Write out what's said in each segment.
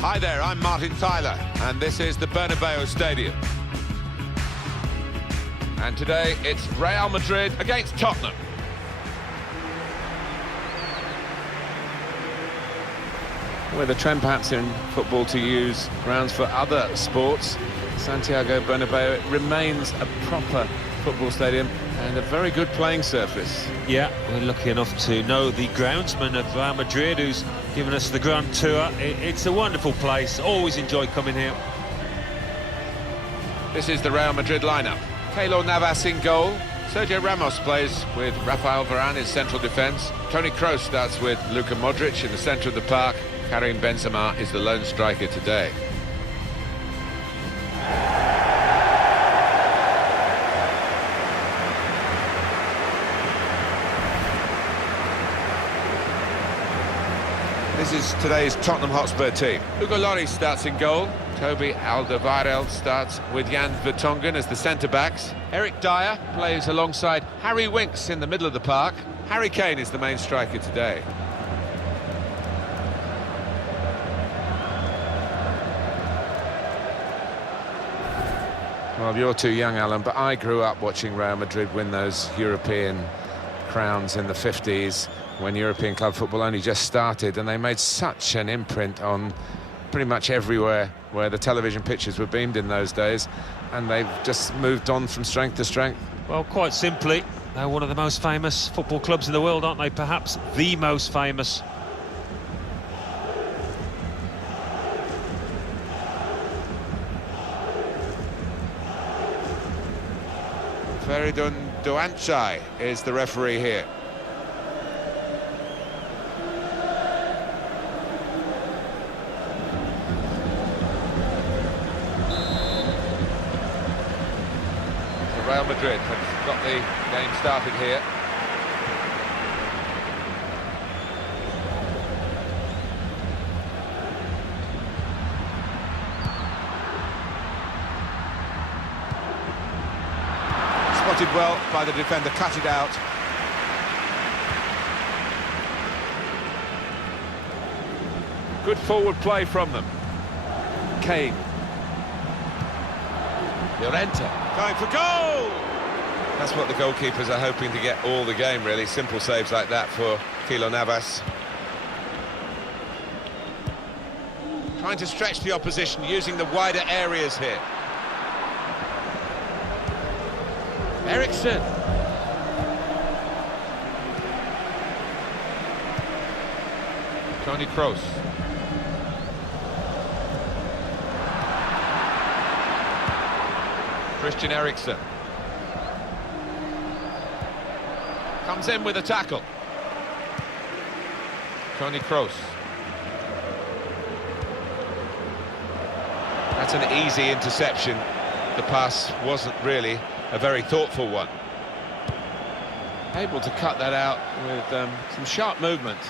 Hi there, I'm Martin Tyler, and this is the Bernabeu Stadium. And today it's Real Madrid against Tottenham. With a trend perhaps in football to use grounds for other sports, Santiago Bernabeu remains a proper football stadium and a very good playing surface. Yeah, we're lucky enough to know the groundsman of Real Madrid who's given us the grand tour. It's a wonderful place, always enjoy coming here. This is the Real Madrid lineup. Keylor Navas in goal. Sergio Ramos plays with Rafael Varane in central defence. Toni Kroos starts with Luka Modric in the centre of the park. Karim Benzema is the lone striker today. This is today's Tottenham Hotspur team. Hugo Lloris starts in goal. Toby Alderweireld starts with Jan Vertonghen as the centre-backs. Eric Dyer plays alongside Harry Winks in the middle of the park. Harry Kane is the main striker today. Well, you're too young, Alan, but I grew up watching Real Madrid win those European crowns in the 50s when European club football only just started, and they made such an imprint on pretty much everywhere where the television pictures were beamed in those days, and they've just moved on from strength to strength. Well, quite simply, they're one of the most famous football clubs in the world, aren't they? Perhaps the most famous. Feridun Doğançay is the referee here. So Real Madrid have got the game started here. Spotted well by the defender, cut it out. Good forward play from them. Kane. Llorente going for goal! That's what the goalkeepers are hoping to get all the game, really. Simple saves like that for Keylor Navas. Trying to stretch the opposition, using the wider areas here. Eriksson. Toni Kroos. Christian Eriksen. Comes in with a tackle. Toni Kroos. That's an easy interception. The pass wasn't really a very thoughtful one. Able to cut that out with some sharp movement.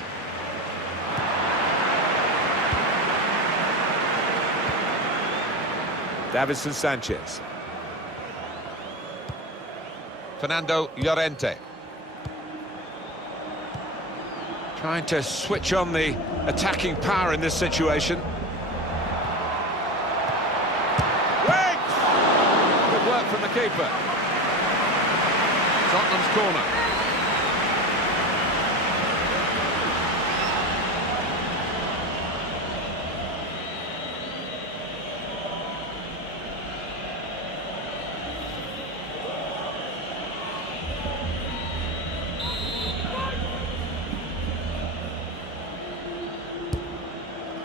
Davinson Sanchez. Fernando Llorente. Trying to switch on the attacking power in this situation. Good work from the keeper. Tottenham's corner.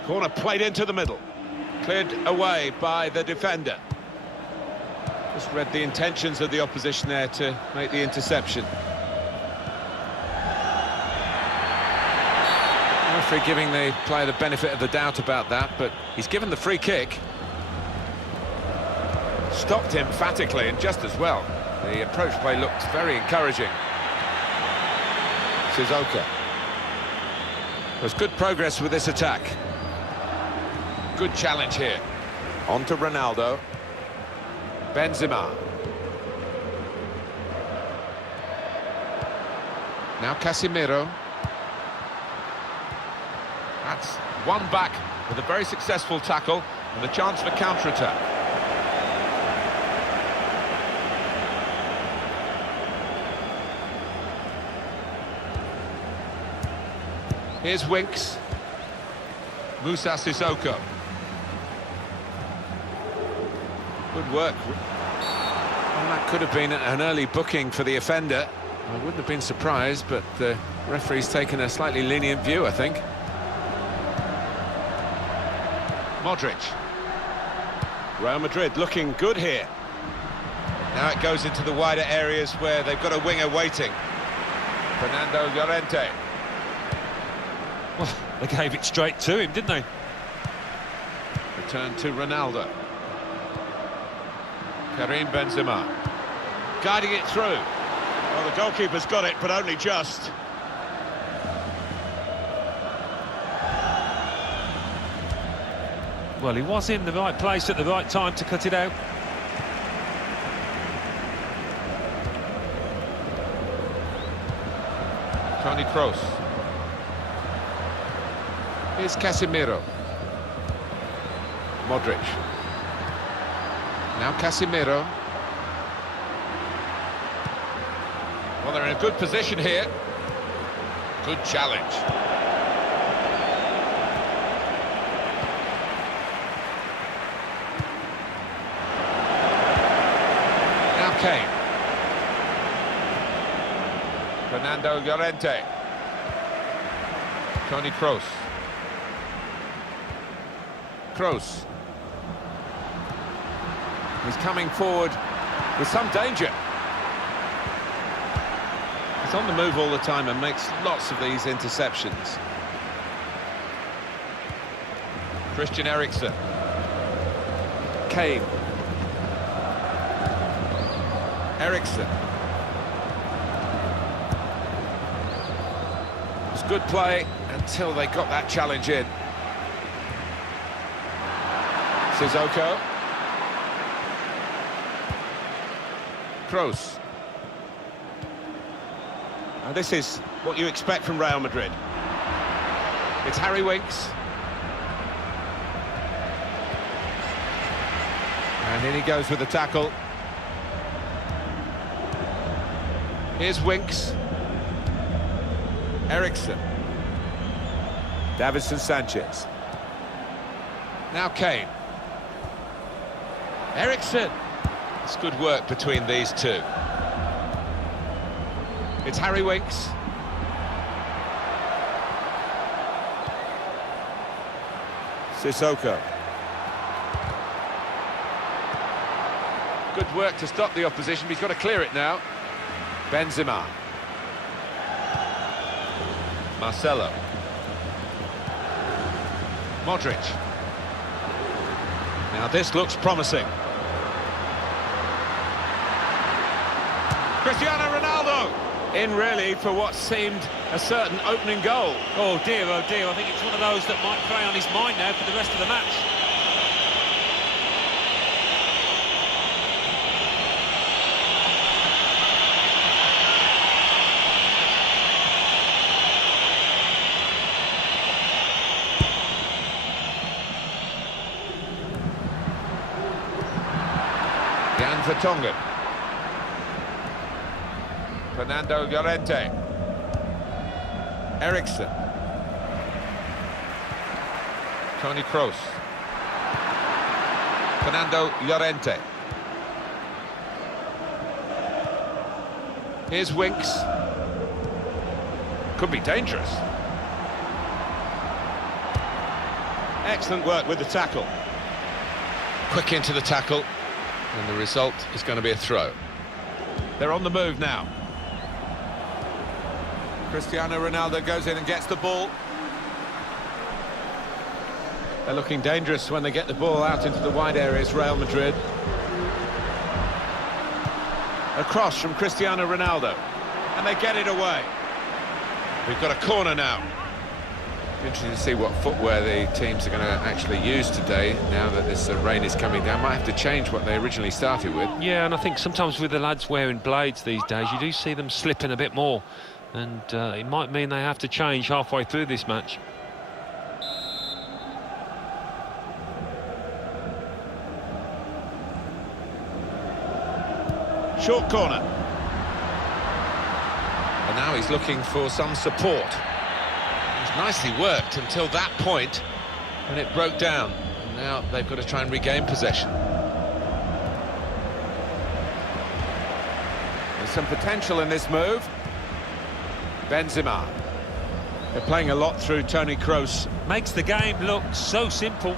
Corner played into the middle. Cleared away by the defender. Just read the intentions of the opposition there to make the interception. Referee giving the player the benefit of the doubt about that, but he's given the free kick. Stopped emphatically and just as well. The approach play looked very encouraging. Sissoko. There's good progress with this attack. Good challenge here. On to Ronaldo. Benzema. Now Casemiro. That's one back with a very successful tackle and the chance for counter-attack. Here's Winks. Musa Sissoko. Good work. Well, that could have been an early booking for the offender. I wouldn't have been surprised, but the referee's taken a slightly lenient view, I think. Modric. Real Madrid looking good here. Now it goes into the wider areas where they've got a winger waiting. Fernando Llorente. Well, they gave it straight to him, didn't they? Return to Ronaldo. Karim Benzema. Guiding it through. Well, the goalkeeper's got it, but only just. Well, he was in the right place at the right time to cut it out. Toni Kroos. Here's Casemiro. Modric. Now Casemiro. Well, they're in a good position here. Good challenge. Now Kane. Fernando Llorente. Toni Kroos. Kroos. He's coming forward with some danger. He's on the move all the time and makes lots of these interceptions. Christian Eriksen. Kane. Eriksen. It was good play until they got that challenge in. Sissoko. Kroos. Now this is what you expect from Real Madrid. It's Harry Winks. And in he goes with the tackle. Here's Winks. Eriksen. Davinson Sanchez. Now Kane. Eriksen. It's good work between these two. It's Harry Winks. Sissoko. Good work to stop the opposition, but he's got to clear it now. Benzema. Marcelo. Modric. Now this looks promising. Cristiano Ronaldo in really for what seemed a certain opening goal. Oh dear, I think it's one of those that might prey on his mind now for the rest of the match. Jan Vertonghen. Fernando Llorente. Eriksen. Toni Kroos. Fernando Llorente. Here's Winks. Could be dangerous. Excellent work with the tackle. Quick into the tackle, and the result is going to be a throw. They're on the move now. Cristiano Ronaldo goes in and gets the ball. They're looking dangerous when they get the ball out into the wide areas, Real Madrid. A cross from Cristiano Ronaldo, and they get it away. We've got a corner now. Interesting to see what footwear the teams are going to actually use today, now that this rain is coming down. Might have to change what they originally started with. Yeah, and I think sometimes with the lads wearing blades these days, you do see them slipping a bit more. And it might mean they have to change halfway through this match. Short corner. And now he's looking for some support. It was nicely worked until that point, and it broke down. And now they've got to try and regain possession. There's some potential in this move. Benzema. They're playing a lot through Toni Kroos. Makes the game look so simple.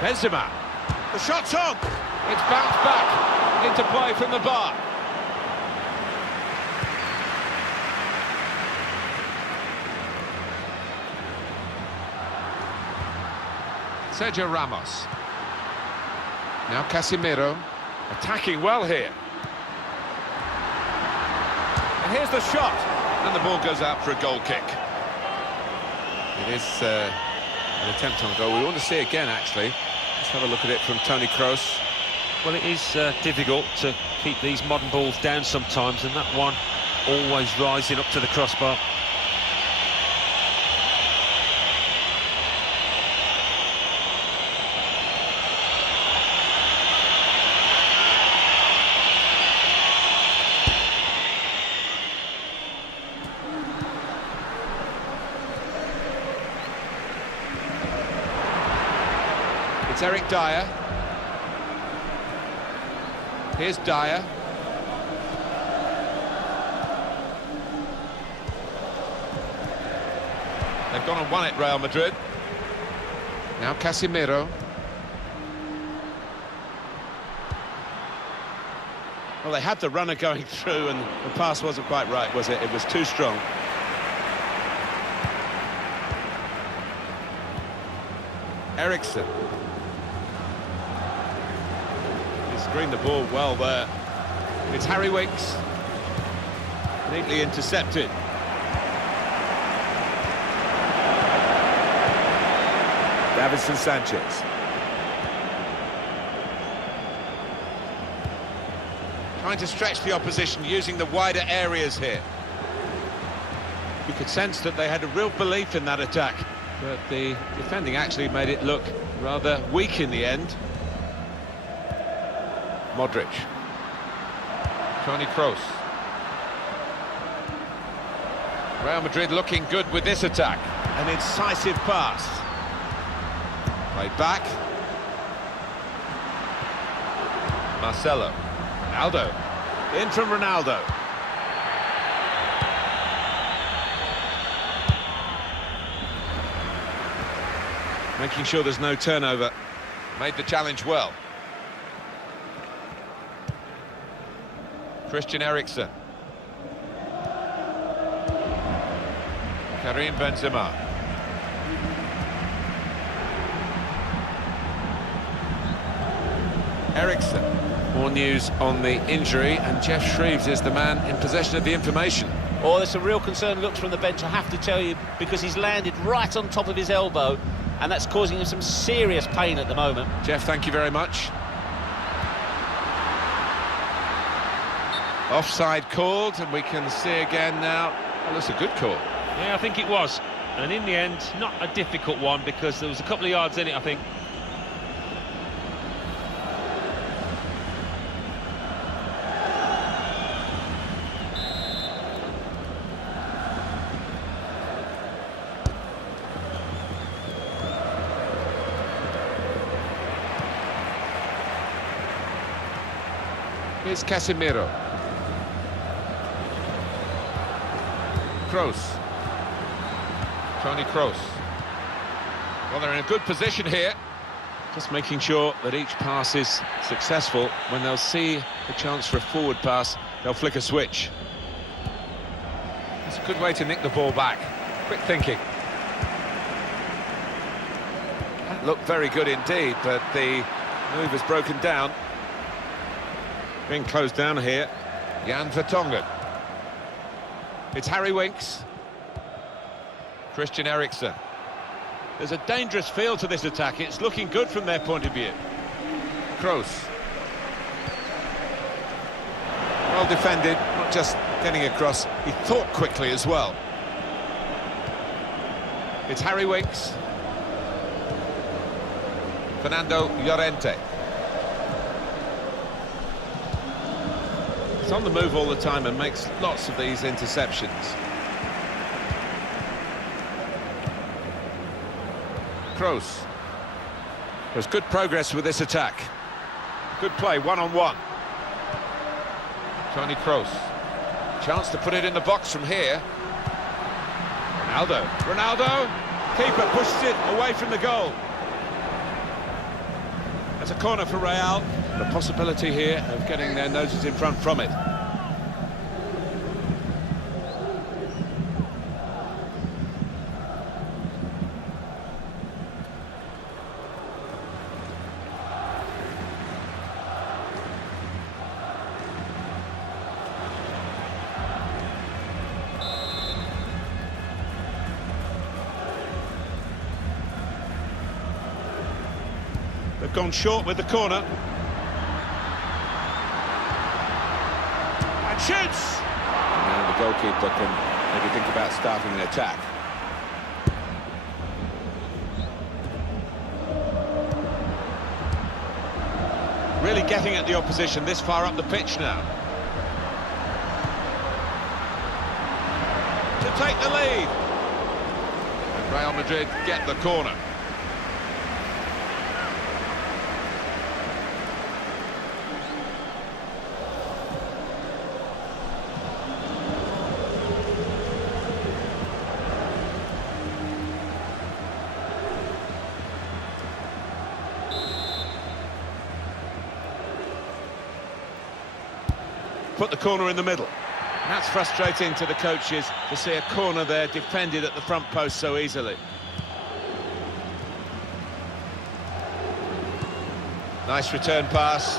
Benzema. The shot's on. It's bounced back into play from the bar. Sergio Ramos. Now Casemiro. Attacking well here. And here's the shot. And the ball goes out for a goal kick. It is an attempt on goal. We want to see again, actually. Let's have a look at it from Toni Kroos. Well, it is difficult to keep these modern balls down sometimes, and that one always rising up to the crossbar. It's Eric Dyer. Here's Dyer. They've gone and won it, Real Madrid. Now Casemiro. Well, they had the runner going through and the pass wasn't quite right, was it? It was too strong. Eriksen. Screened the ball well there. It's Harry Winks. Neatly intercepted. Davinson Sanchez. Trying to stretch the opposition using the wider areas here. You could sense that they had a real belief in that attack, but the defending actually made it look rather weak in the end. Modric. Toni Kroos. Real Madrid looking good with this attack. An incisive pass. Played back. Marcelo. Ronaldo. In from Ronaldo. Making sure there's no turnover. Made the challenge well. Christian Eriksen. Karim Benzema. Eriksen. More news on the injury, and Jeff Shreves is the man in possession of the information. Oh, there's some real concerned looks from the bench, I have to tell you, because he's landed right on top of his elbow, and that's causing him some serious pain at the moment. Jeff, thank you very much. Offside called, and we can see again now. Well, that's a good call. Yeah, I think it was. And in the end, not a difficult one, because there was a couple of yards in it, I think. Here's Casemiro. Kroos. Toni Kroos. Well, they're in a good position here. Just making sure that each pass is successful. When they'll see a chance for a forward pass, they'll flick a switch. It's a good way to nick the ball back. Quick thinking. That looked very good indeed, but the move is broken down. Being closed down here. Jan Vertonghen. It's Harry Winks. Christian Eriksen. There's a dangerous feel to this attack. It's looking good from their point of view. Kroos. Well defended, not just getting across, he thought quickly as well. It's Harry Winks. Fernando Llorente. He's on the move all the time and makes lots of these interceptions. Kroos. There's good progress with this attack. Good play, one-on-one. Toni Kroos. Chance to put it in the box from here. Ronaldo. Keeper pushes it away from the goal. That's a corner for Real. The possibility here of getting their noses in front from it. They've gone short with the corner. And shoots! Now the goalkeeper can maybe think about starting an attack. Really getting at the opposition this far up the pitch now. To take the lead. And Real Madrid get the corner. Put the corner in the middle. That's frustrating to the coaches to see a corner there defended at the front post so easily. Nice return pass.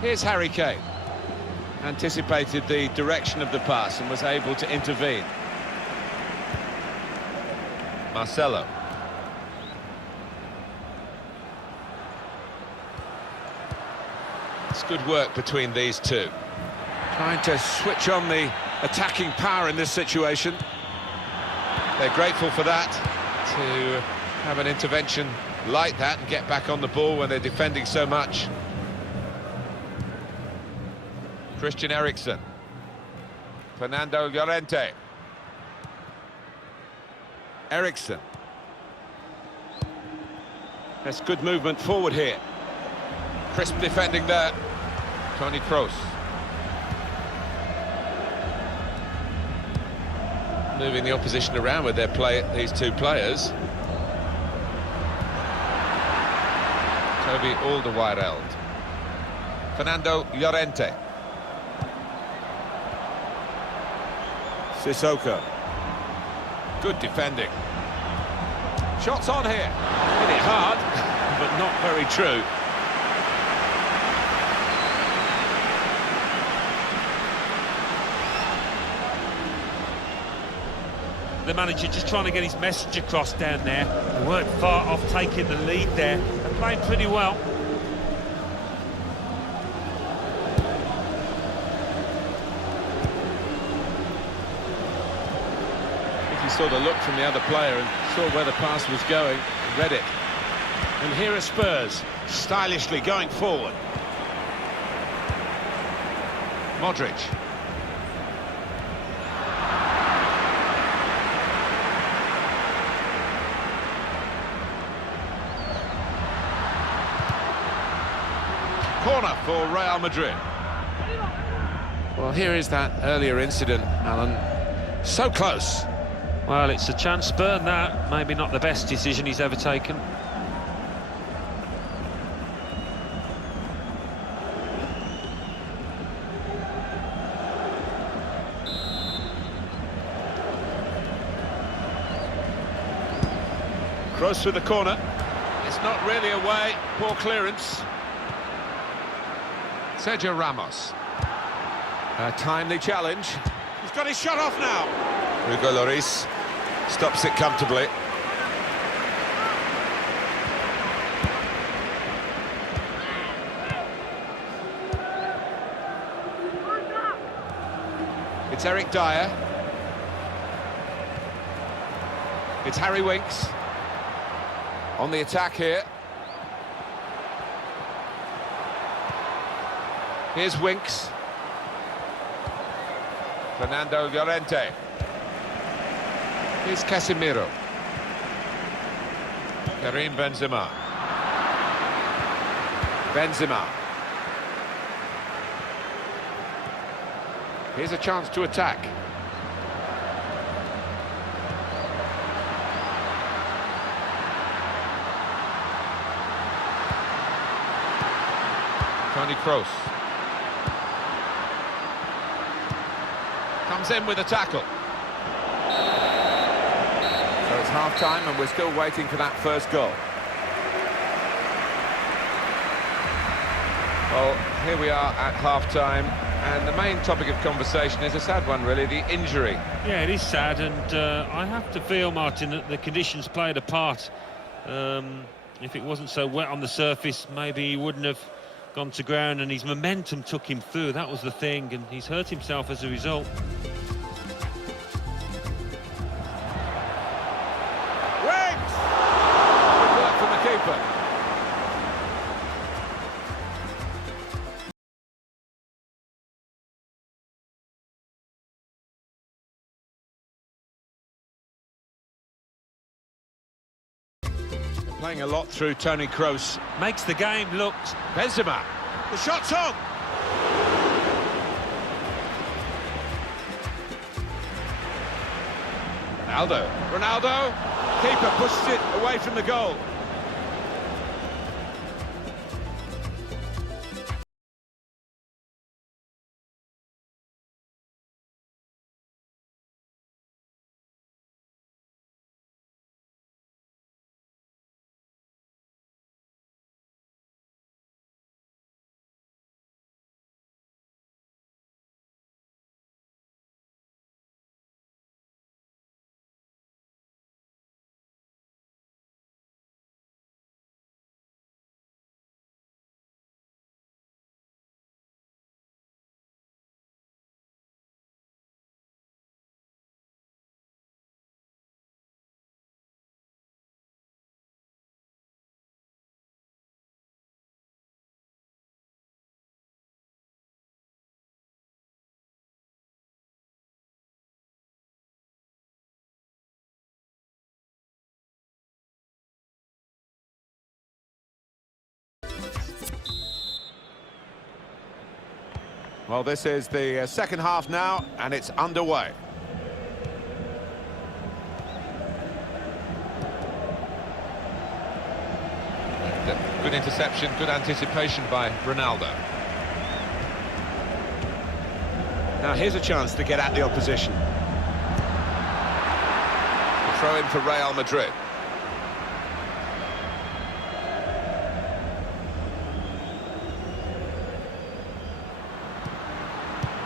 Here's Harry Kane. Anticipated the direction of the pass and was able to intervene. Marcelo. It's good work between these two. Trying to switch on the attacking power in this situation. They're grateful for that, to have an intervention like that and get back on the ball when they're defending so much. Christian Eriksen. Fernando Llorente. Eriksen. That's good movement forward here. Crisp defending there. Toni Kroos. Moving the opposition around with their play, these two players. Toby Alderweireld. Fernando Llorente. Sissoko. Good defending. Shots on here. Hit it hard, but not very true. The manager just trying to get his message across down there. They weren't far off taking the lead there. They're playing pretty well. He saw the look from the other player and saw where the pass was going, read it. And here are Spurs, stylishly going forward. Modric. Corner for Real Madrid. Well, here is that earlier incident, Alan. So close. Well, it's a chance burn, that. Maybe not the best decision he's ever taken. Kroos through the corner. It's not really away. Poor clearance. Sergio Ramos. A timely challenge. He's got his shot off now. Hugo Lloris stops it comfortably. It's Eric Dyer. It's Harry Winks. On the attack here. Here's Winks. Fernando Llorente. Here's Casemiro. Karim Benzema. Benzema. Here's a chance to attack. Toni Kroos. Comes in with a tackle. So it's half-time and we're still waiting for that first goal. Well, here we are at half-time, and the main topic of conversation is a sad one, really, the injury. Yeah, it is sad, and I have to feel, Martin, that the conditions played a part. If it wasn't so wet on the surface, maybe he wouldn't have gone to ground, and his momentum took him through. That was the thing, and he's hurt himself as a result. Wings! Good work from the keeper. Playing a lot through Toni Kroos. Makes the game look... Benzema. The shot's on. Ronaldo. Keeper pushes it away from the goal. Well, this is the second half now, and it's underway. Good interception, good anticipation by Ronaldo. Now here's a chance to get at the opposition. A throw in for Real Madrid.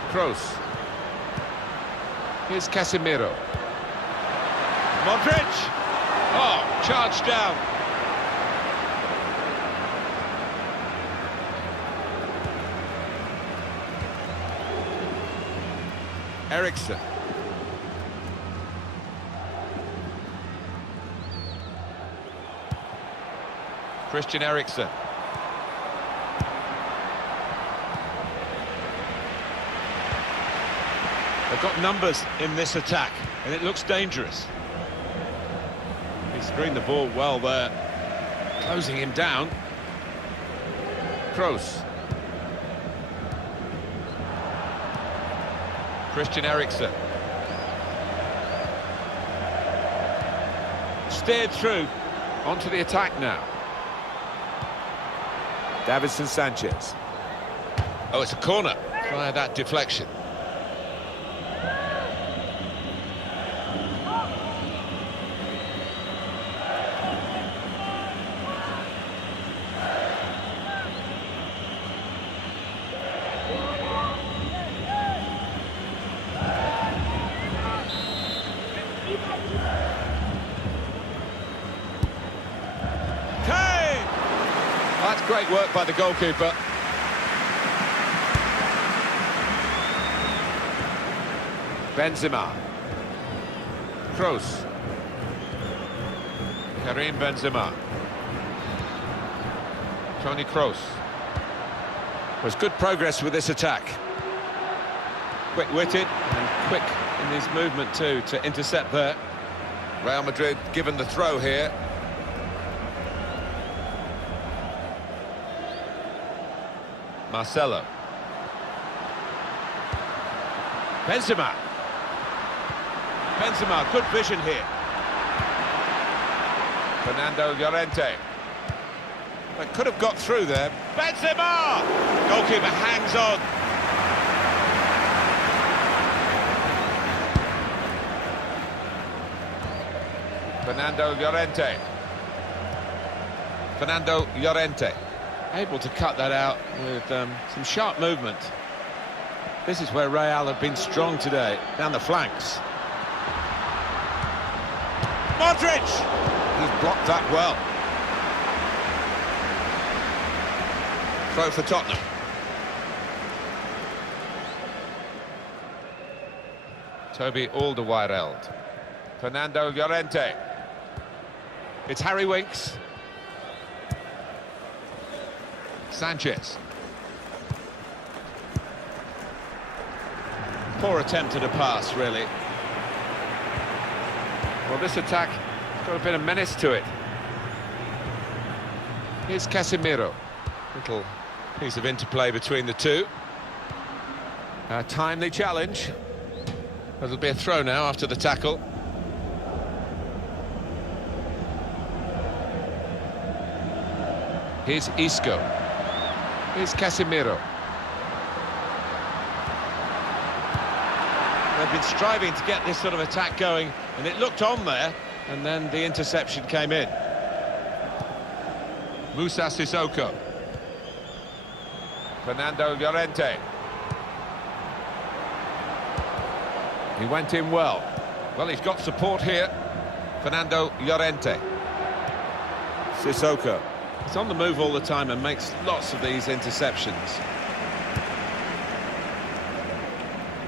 Kroos. Here's Casemiro. Modric. Oh, charged down. Eriksen. Christian Eriksen. They've got numbers in this attack, and it looks dangerous. He screened the ball well there, closing him down. Kroos. Christian Eriksen. Steered through, onto the attack now. Davinson Sanchez. Oh, it's a corner. Try that deflection. That's great work by the goalkeeper. Benzema. Kroos. Karim Benzema. Toni Kroos. Was good progress with this attack. Quick-witted and quick in his movement too to intercept there. Real Madrid given the throw here. Marcelo. Benzema. Benzema, good vision here. Fernando Llorente. That could have got through there. Benzema! Goalkeeper hangs on. Fernando Llorente. Fernando Llorente. Able to cut that out with some sharp movement. This is where Real have been strong today, down the flanks. Modric! He's blocked that well. Throw for Tottenham. Toby Alderweireld. Fernando Llorente. It's Harry Winks. Sanchez. Poor attempt at a pass, really. Well, this attack got a bit of menace to it. Here's Casemiro. Little piece of interplay between the two. A timely challenge. It'll be a throw now after the tackle. Here's Isco. Here's Casemiro. They've been striving to get this sort of attack going, and it looked on there, and then the interception came in. Moussa Sissoko. Fernando Llorente. He went in well. Well, he's got support here. Fernando Llorente. Sissoko. He's on the move all the time and makes lots of these interceptions.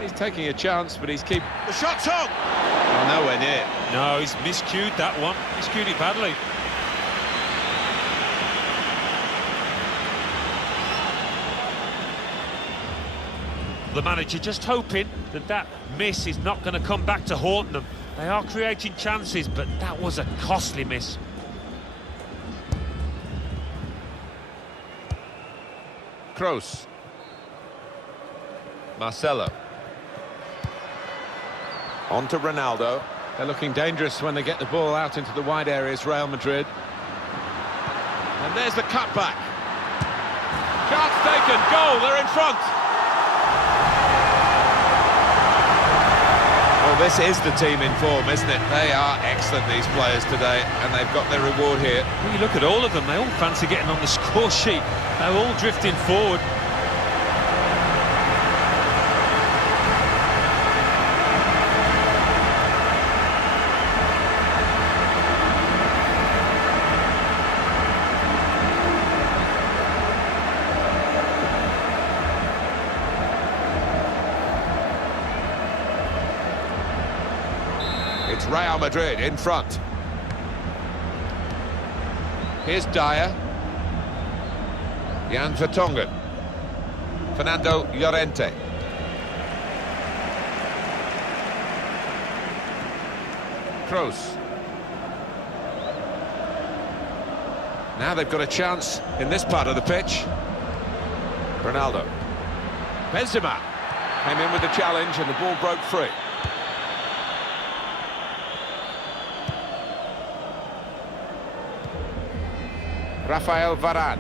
He's taking a chance, but he's keeping... The shot's on! Oh, nowhere near. No, he's miscued that one. Miscued it badly. The manager just hoping that that miss is not going to come back to haunt them. They are creating chances, but that was a costly miss. Kroos. Marcelo. On to Ronaldo. They're looking dangerous when they get the ball out into the wide areas, Real Madrid. And there's the cutback. Chance taken, goal, they're in front. Well, this is the team in form, isn't it? They are excellent, these players today, and they've got their reward here. When you look at all of them, they all fancy getting on the score sheet. They're all drifting forward. It's Real Madrid in front. Here's Dyer. Jan Vertonghen. Fernando Llorente. Kroos. Now they've got a chance in this part of the pitch. Ronaldo. Benzema came in with the challenge and the ball broke free. Rafael Varane.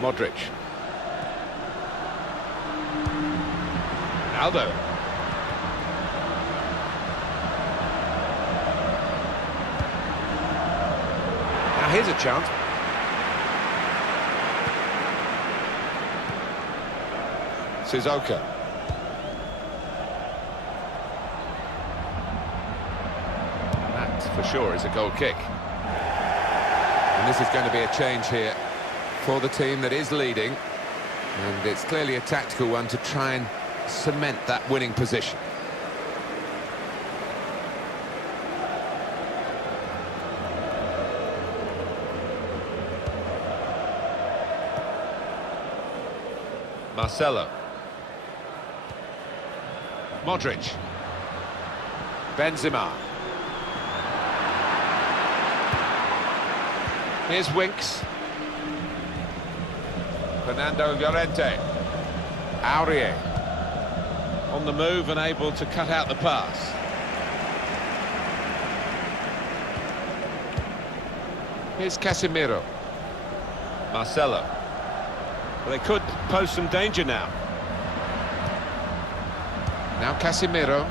Modric. Ronaldo. Now here's a chance. Sissoko. That, for sure, is a goal kick. And this is going to be a change here for the team that is leading, and it's clearly a tactical one to try and cement that winning position. Marcelo. Modric. Benzema. Here's Winks. Fernando Llorente. Aurier. On the move and able to cut out the pass. Here's Casemiro. Marcelo. Well, they could pose some danger now. Now Casemiro.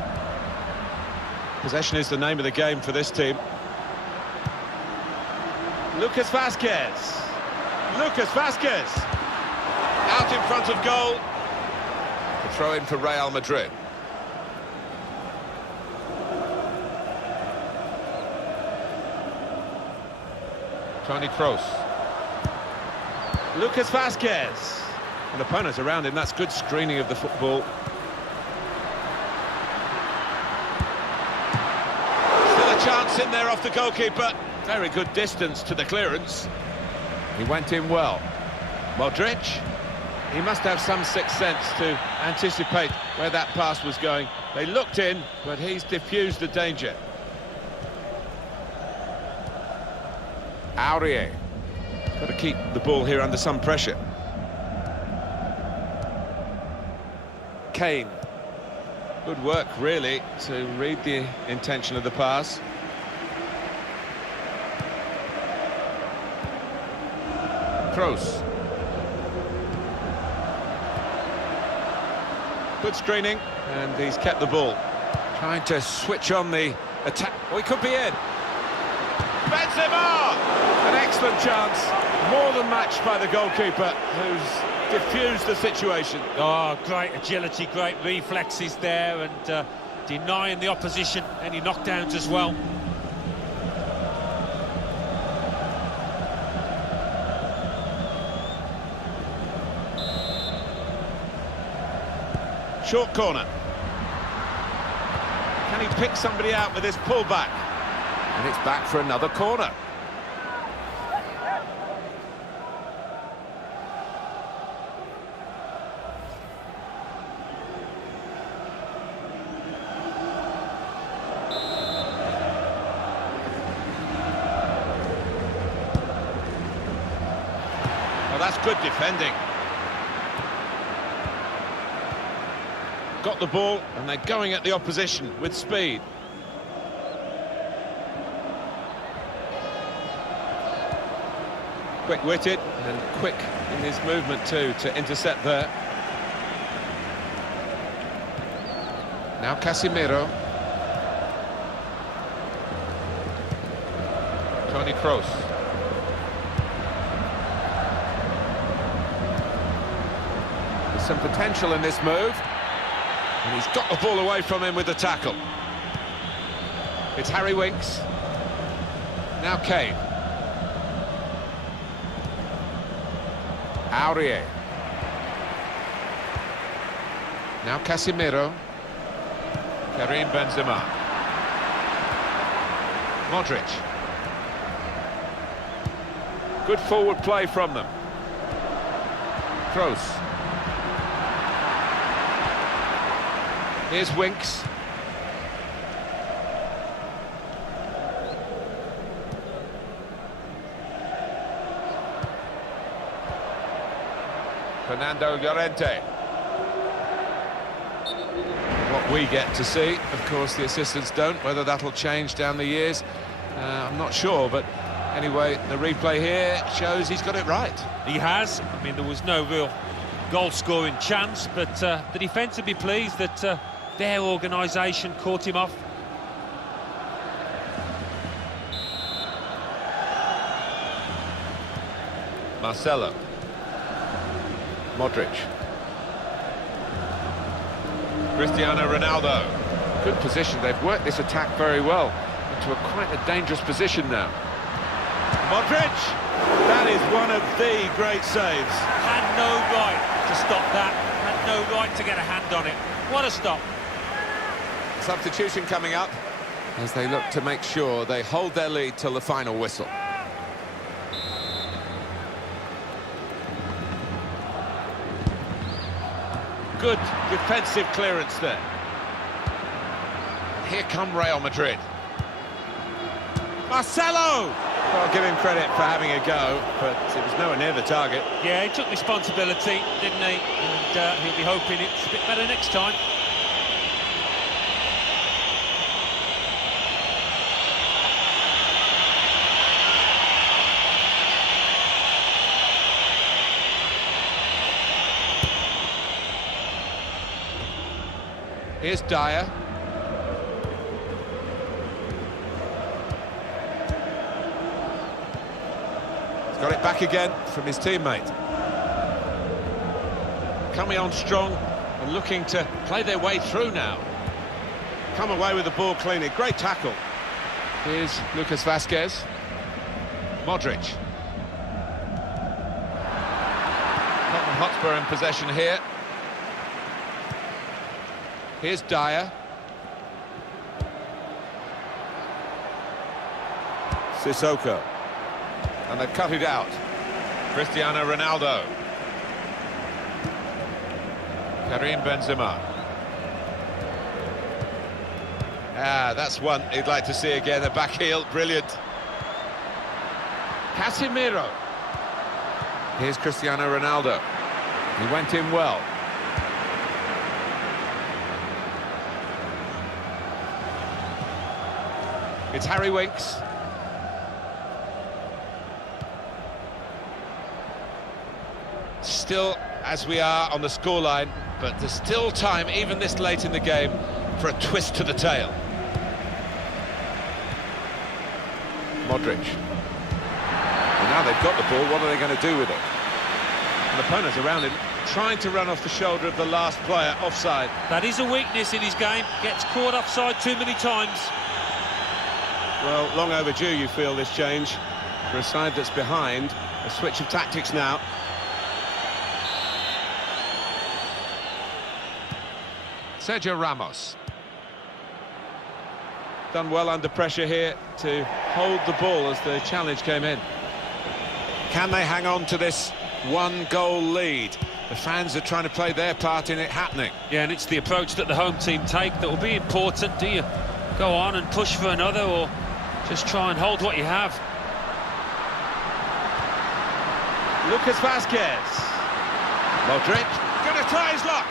Possession is the name of the game for this team. Lucas Vazquez. Lucas Vazquez. Out in front of goal. The throw in for Real Madrid. Toni Kroos. Lucas Vazquez. An opponent around him, that's good screening of the football. Still a chance in there off the goalkeeper. Very good distance to the clearance. He went in well. Modric. He must have some sixth sense to anticipate where that pass was going. They looked in, but he's diffused the danger. Aurier. Got to keep the ball here under some pressure. Kane. Good work, really, to read the intention of the pass. Kroos. Good screening, and he's kept the ball. Trying to switch on the attack. Oh, he could be in. Benzema! An excellent chance, more than matched by the goalkeeper, who's diffused the situation. Oh, great agility, great reflexes there, and denying the opposition any knockdowns as well. Short corner. Can he pick somebody out with this pullback? And it's back for another corner. Well, that's good defending. Got the ball, and they're going at the opposition with speed. Quick-witted and quick in his movement too to intercept there. Now Casemiro. Toni Kroos. There's some potential in this move. And he's got the ball away from him with the tackle. It's Harry Winks. Now Kane. Aurier. Now Casemiro. Karim Benzema. Modric. Good forward play from them. Kroos. Here's Winks. Fernando Llorente. What we get to see, of course the assistants don't. Whether that'll change down the years, I'm not sure, but anyway, the replay here shows he's got it right. He has. I mean, there was no real goal-scoring chance, but the defence would be pleased that their organisation caught him off. Marcelo. Modric. Cristiano Ronaldo. Good position. They've worked this attack very well into quite a dangerous position now. Modric. That is one of the great saves. Had no right to stop that. Had no right to get a hand on it. What a stop. Substitution coming up as they look to make sure they hold their lead till the final whistle. Good defensive clearance there. Here come Real Madrid. Marcelo! Well, I'll give him credit for having a go, but it was nowhere near the target. Yeah, he took responsibility, didn't he? And he'll be hoping it's a bit better next time. Here's Dyer. He's got it back again from his teammate. Coming on strong and looking to play their way through now. Come away with the ball cleanly. Great tackle. Here's Lucas Vazquez. Modric. Tottenham Hotspur in possession here. Here's Dyer. Sissoko. And they've cut it out. Cristiano Ronaldo. Karim Benzema. Ah, that's one he'd like to see again. The back heel, brilliant. Casemiro. Here's Cristiano Ronaldo. He went in well. It's Harry Winks. Still, as we are on the scoreline, but there's still time, even this late in the game, for a twist to the tail. Modric. And now they've got the ball, what are they going to do with it? And the opponents around him trying to run off the shoulder of the last player, offside. That is a weakness in his game. Gets caught offside too many times. Well, long overdue, you feel, this change. For a side that's behind, a switch of tactics now. Sergio Ramos. Done well under pressure here to hold the ball as the challenge came in. Can they hang on to this one-goal lead? The fans are trying to play their part in it happening. Yeah, and it's the approach that the home team take that will be important. Do you go on and push for another, or just try and hold what you have? Lucas Vazquez. Modric, gonna try his luck.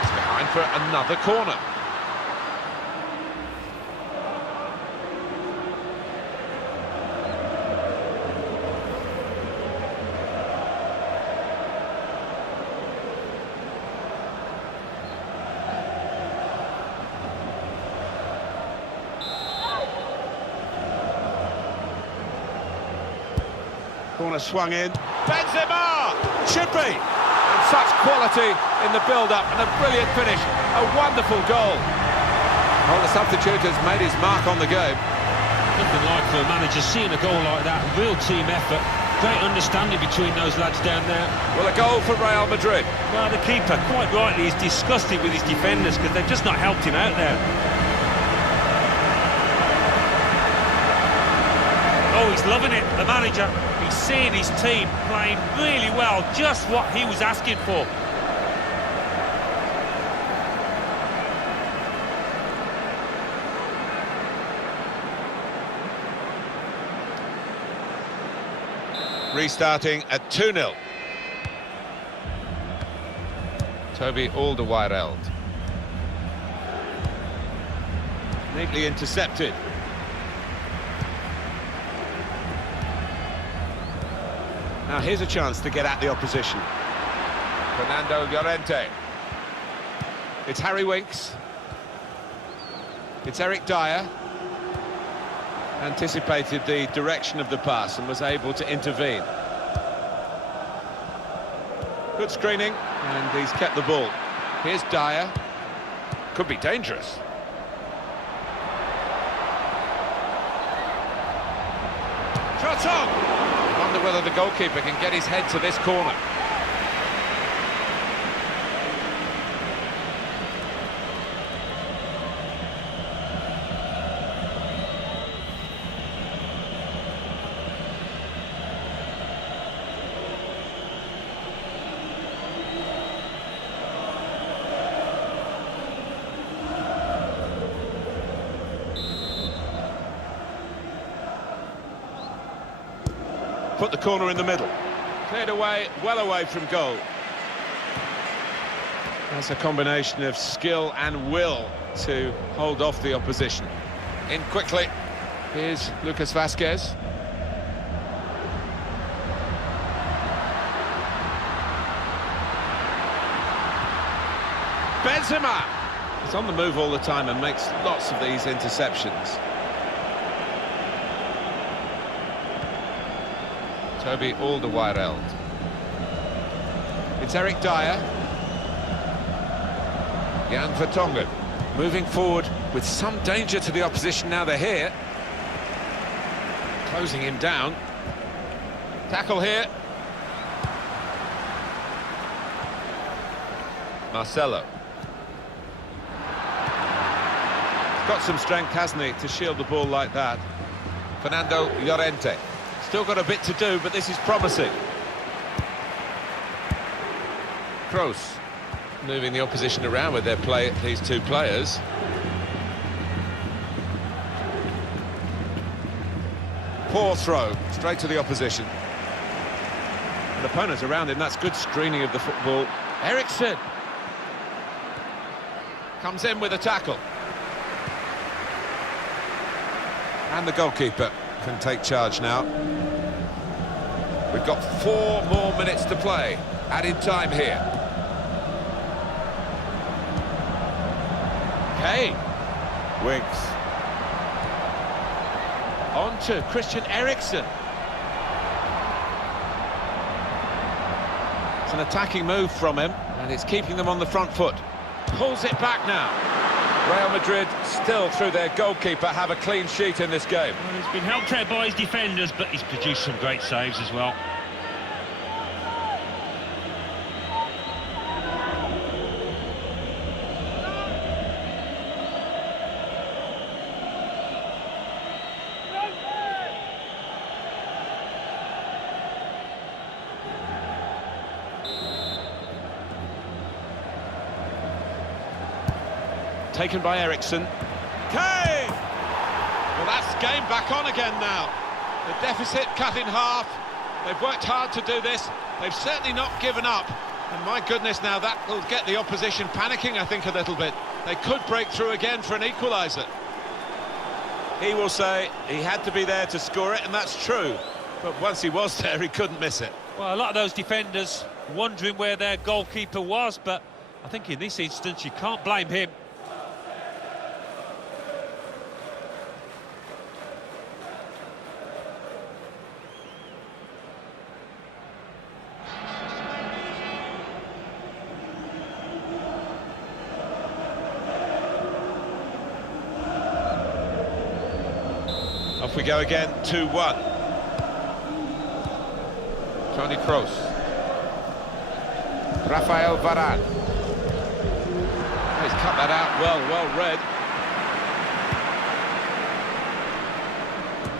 He's behind for another corner. Corner swung in. Benzema! Should be! And such quality in the build-up and a brilliant finish. A wonderful goal. Well, the substitute has made his mark on the game. Nothing like for a manager seeing a goal like that. Real team effort. Great understanding between those lads down there. Well, a goal for Real Madrid. Well, the keeper, quite rightly, is disgusted with his defenders because they've just not helped him out there. Oh, he's loving it, the manager. He's seeing his team playing really well, just what he was asking for. Restarting at 2-0. Toby Alderweireld. Neatly intercepted. Now here's a chance to get at the opposition. Fernando Llorente. It's Harry Winks. It's Eric Dyer. Anticipated the direction of the pass and was able to intervene. Good screening, and he's kept the ball. Here's Dyer. Could be dangerous. Shot on! Wonder whether the goalkeeper can get his head to this corner. put the corner in the middle. Cleared away, well away from goal. That's a combination of skill and will to hold off the opposition. In quickly. Here's Lucas Vazquez. Benzema! He's on the move all the time and makes lots of these interceptions. Toby Alderweireld. It's Eric Dyer. Jan Vertonghen moving forward with some danger to the opposition now they're here. Closing him down. Tackle here. Marcelo. He's got some strength, hasn't he, to shield the ball like that. Fernando Llorente. Still got a bit to do, but this is promising. Kroos moving the opposition around with their play, these two players. Poor throw, straight to the opposition. And opponents around him, that's good screening of the football. Eriksson comes in with a tackle. And the goalkeeper can take charge now. We've got 4 more minutes to play. Added time here. Kane. Winks. On to Christian Eriksen. It's an attacking move from him, and it's keeping them on the front foot. Pulls it back now. Real Madrid, still through their goalkeeper, have a clean sheet in this game. Well, he's been helped out by his defenders, but he's produced some great saves as well. Taken by Eriksson. Kane! Well, that's game back on again now. The deficit cut in half. They've worked hard to do this. They've certainly not given up. And my goodness, now that will get the opposition panicking, I think, a little bit. They could break through again for an equaliser. He will say he had to be there to score it, and that's true. But once he was there, he couldn't miss it. Well, a lot of those defenders wondering where their goalkeeper was, but I think in this instance you can't blame him. Off we go again, 2-1. Toni Kroos. Rafael Varane. He's cut that out well read.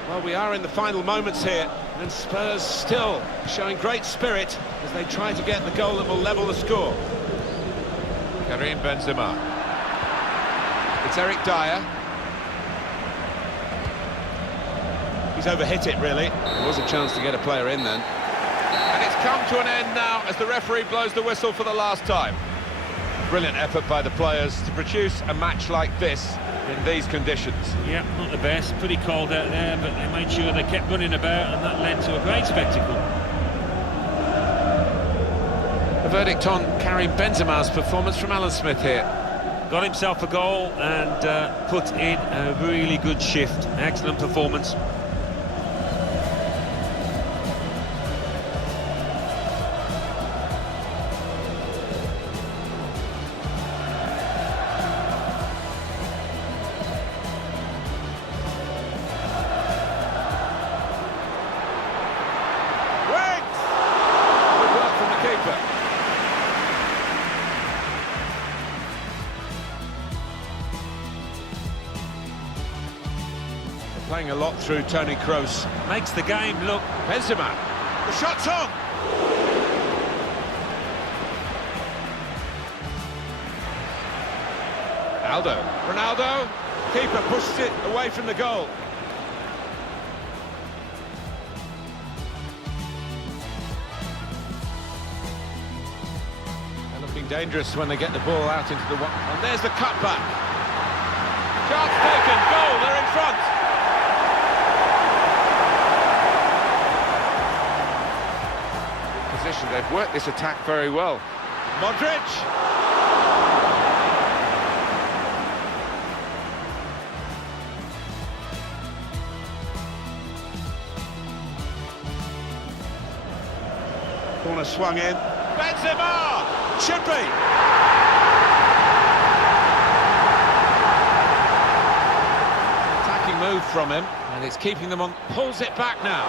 Well, we are in the final moments here, and Spurs still showing great spirit as they try to get the goal that will level the score. Karim Benzema. It's Eric Dyer. He's overhit it, really. There was a chance to get a player in then. And it's come to an end now as the referee blows the whistle for the last time. Brilliant effort by the players to produce a match like this in these conditions. Yeah, not the best, pretty cold out there, but they made sure they kept running about, and that led to a great spectacle. The verdict on Karim Benzema's performance from Alan Smith here. Got himself a goal and put in a really good shift. Excellent performance. Playing a lot through Toni Kroos. Makes the game look... Benzema. The shot's on! Ronaldo. Keeper pushes it away from the goal. Looking dangerous when they get the ball out into the one. And there's the cutback. Chance taken, goal, they're in front. Position, they've worked this attack very well. Modric. Corner swung in. Benzema! Should be! Attacking move from him, and it's keeping them on. Pulls it back now.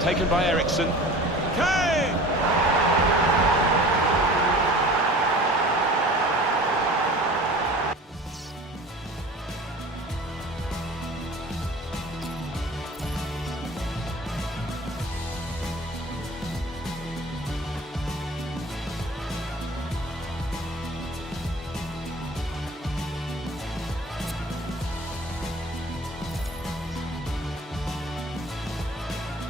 Taken by Eriksson. Kane!